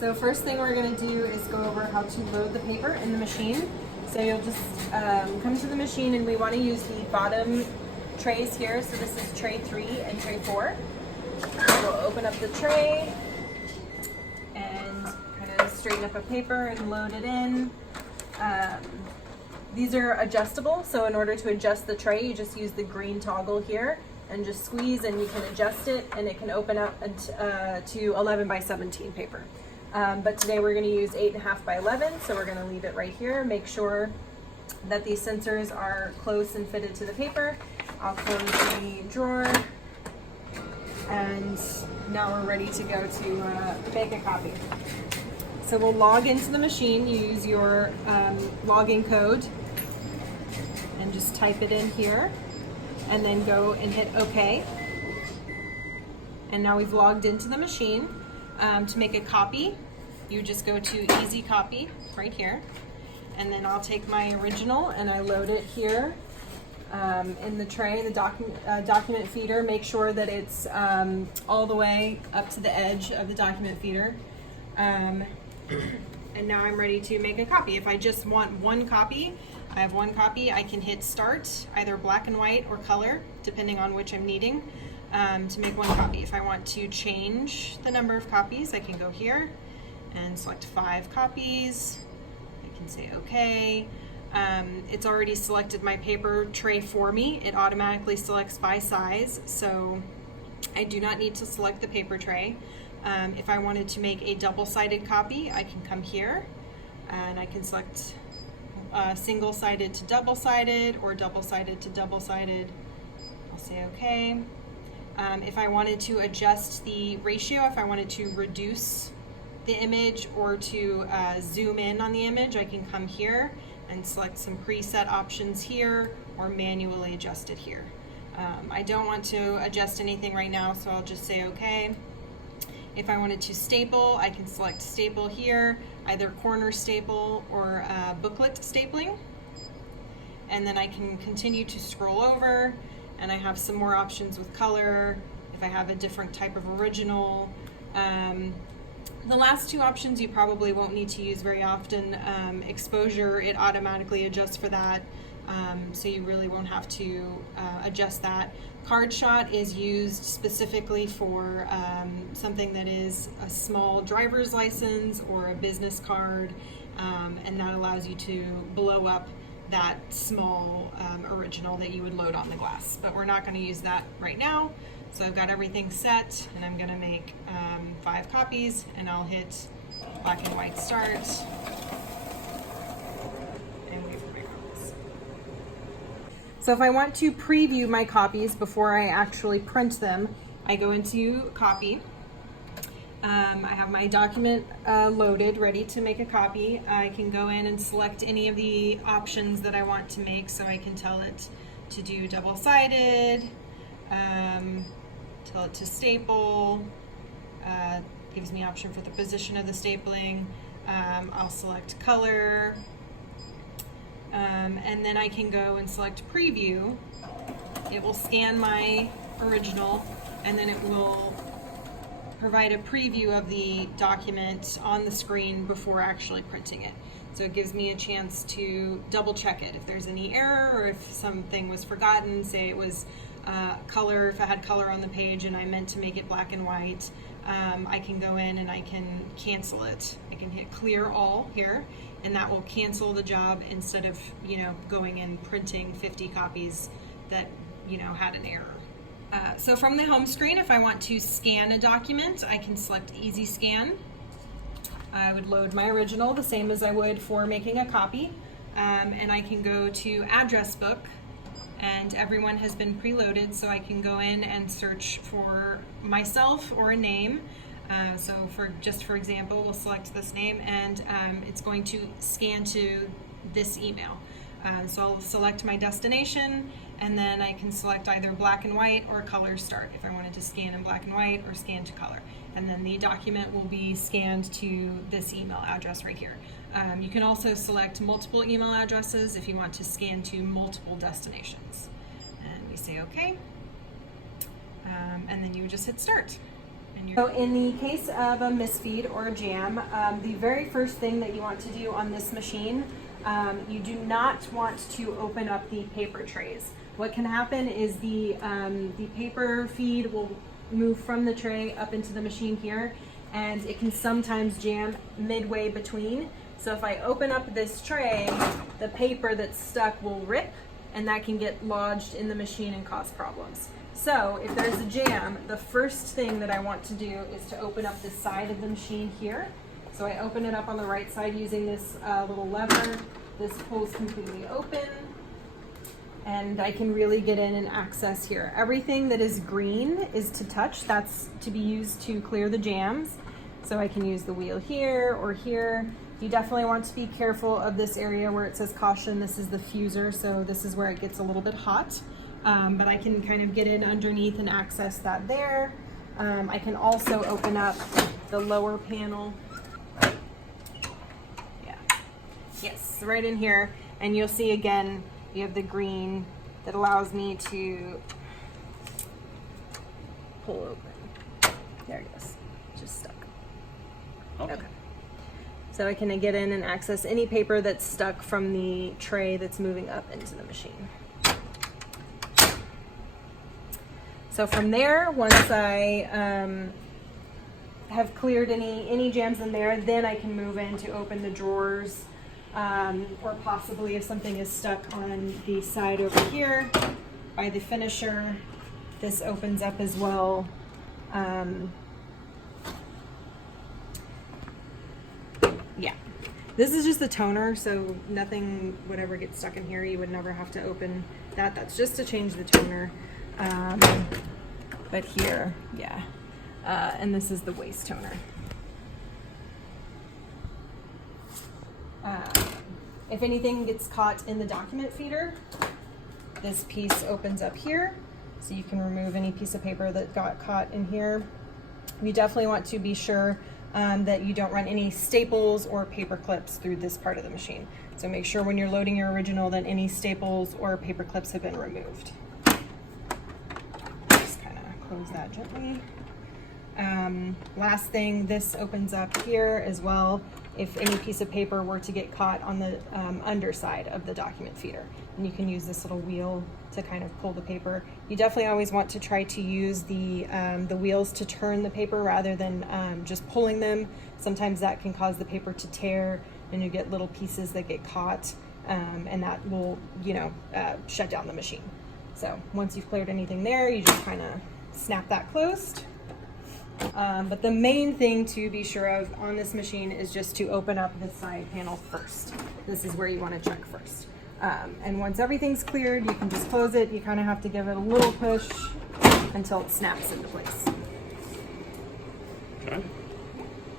So first thing we're going to do is go over how to load the paper in the machine. So you'll just come to the machine, and we want to use the bottom trays here. So this is tray 3 and tray 4. We'll open up the tray and kind of straighten up a paper and load it in. These are adjustable, so in order to adjust the tray, you just use the green toggle here and just squeeze, and you can adjust it, and it can open up to 11 by 17 paper. But today we're going to use 8.5 by 11, so we're going to leave it right here. Make sure that these sensors are close and fitted to the paper. I'll close the drawer, and now we're ready to go to make a copy. So we'll log into the machine, use your login code, and just type it in here, and then go and hit OK. And now we've logged into the machine. To make a copy, you just go to Easy Copy right here, and then I'll take my original and I load it here in the tray, the document feeder. Make sure that it's all the way up to the edge of the document feeder. And now I'm ready to make a copy. If I just want one copy, I have one copy, I can hit Start, either black and white or color, depending on which I'm needing, to make one copy. If I want to change the number of copies, I can go here and select 5 copies. I can say OK. It's already selected my paper tray for me. It automatically selects by size, so I do not need to select the paper tray. If I wanted to make a double-sided copy, I can come here and I can select single-sided to double-sided or double-sided to double-sided. I'll say OK. If I wanted to adjust the ratio, if I wanted to reduce the image or to zoom in on the image, I can come here and select some preset options here or manually adjust it here. I don't want to adjust anything right now, so I'll just say OK. If I wanted to staple, I can select staple here, either corner staple or booklet stapling. And then I can continue to scroll over, and I have some more options with color, if I have a different type of original. The last 2 options you probably won't need to use very often. Exposure, it automatically adjusts for that, so you really won't have to adjust that. Card shot is used specifically for something that is a small driver's license or a business card, and that allows you to blow up that small original that you would load on the glass. But we're not going to use that right now. So I've got everything set, and I'm going to make 5 copies, and I'll hit black and white start and wait for my copies. So if I want to preview my copies before I actually print them, I go into Copy. I have my document loaded, ready to make a copy. I can go in and select any of the options that I want to make, so I can tell it to do double-sided, tell it to staple, gives me option for the position of the stapling. I'll select color, and then I can go and select preview. It will scan my original, and then it will provide a preview of the document on the screen before actually printing it. So it gives me a chance to double check it if there's any error, or if something was forgotten, say it was color, if I had color on the page and I meant to make it black and white. I can go in and I can cancel it. I can hit clear all here, and that will cancel the job instead of going and printing 50 copies that had an error. So from the home screen, if I want to scan a document, I can select Easy Scan. I would load my original the same as I would for making a copy, and I can go to Address Book, and everyone has been preloaded, so I can go in and search for myself or a name. So for example, we'll select this name, and it's going to scan to this email. So I'll select my destination, and then I can select either black and white or color start if I wanted to scan in black and white or scan to color. And then the document will be scanned to this email address right here. You can also select multiple email addresses if you want to scan to multiple destinations. And we say OK. And then you just hit start. So in the case of a misfeed or a jam, the very first thing that you want to do on this machine, you do not want to open up the paper trays. What can happen is the paper feed will move from the tray up into the machine here, and it can sometimes jam midway between. So if I open up this tray, the paper that's stuck will rip, and that can get lodged in the machine and cause problems. So if there's a jam, the first thing that I want to do is to open up the side of the machine here. So I open it up on the right side using this little lever. This pulls completely open, and I can really get in and access here. Everything that is green is to touch. That's to be used to clear the jams. So I can use the wheel here or here. You definitely want to be careful of this area where it says caution. This is the fuser, so this is where it gets a little bit hot. But I can kind of get in underneath and access that there. I can also open up the lower panel. Yeah, yes, right in here. And you'll see again, you have the green that allows me to pull open. There it goes, just stuck. Okay. So I can get in and access any paper that's stuck from the tray that's moving up into the machine. So from there, once I have cleared any jams in there, then I can move in to open the drawers, or possibly if something is stuck on the side over here by the finisher, this opens up as well. Yeah, this is just the toner, so nothing would ever get stuck in here. You would never have to open that. That's just to change the toner. But here, yeah, and this is the waste toner. If anything gets caught in the document feeder, this piece opens up here, so you can remove any piece of paper that got caught in here. You definitely want to be sure that you don't run any staples or paper clips through this part of the machine. So make sure when you're loading your original that any staples or paper clips have been removed. Close that gently. Last thing, this opens up here as well if any piece of paper were to get caught on the underside of the document feeder. And you can use this little wheel to kind of pull the paper. You definitely always want to try to use the wheels to turn the paper rather than just pulling them. Sometimes that can cause the paper to tear and you get little pieces that get caught, and that will, shut down the machine. So once you've cleared anything there, you just kind of snap that closed. But the main thing to be sure of on this machine is just to open up the side panel first. This is where you want to check first. And once everything's cleared, you can just close it. You kind of have to give it a little push until it snaps into place. Okay.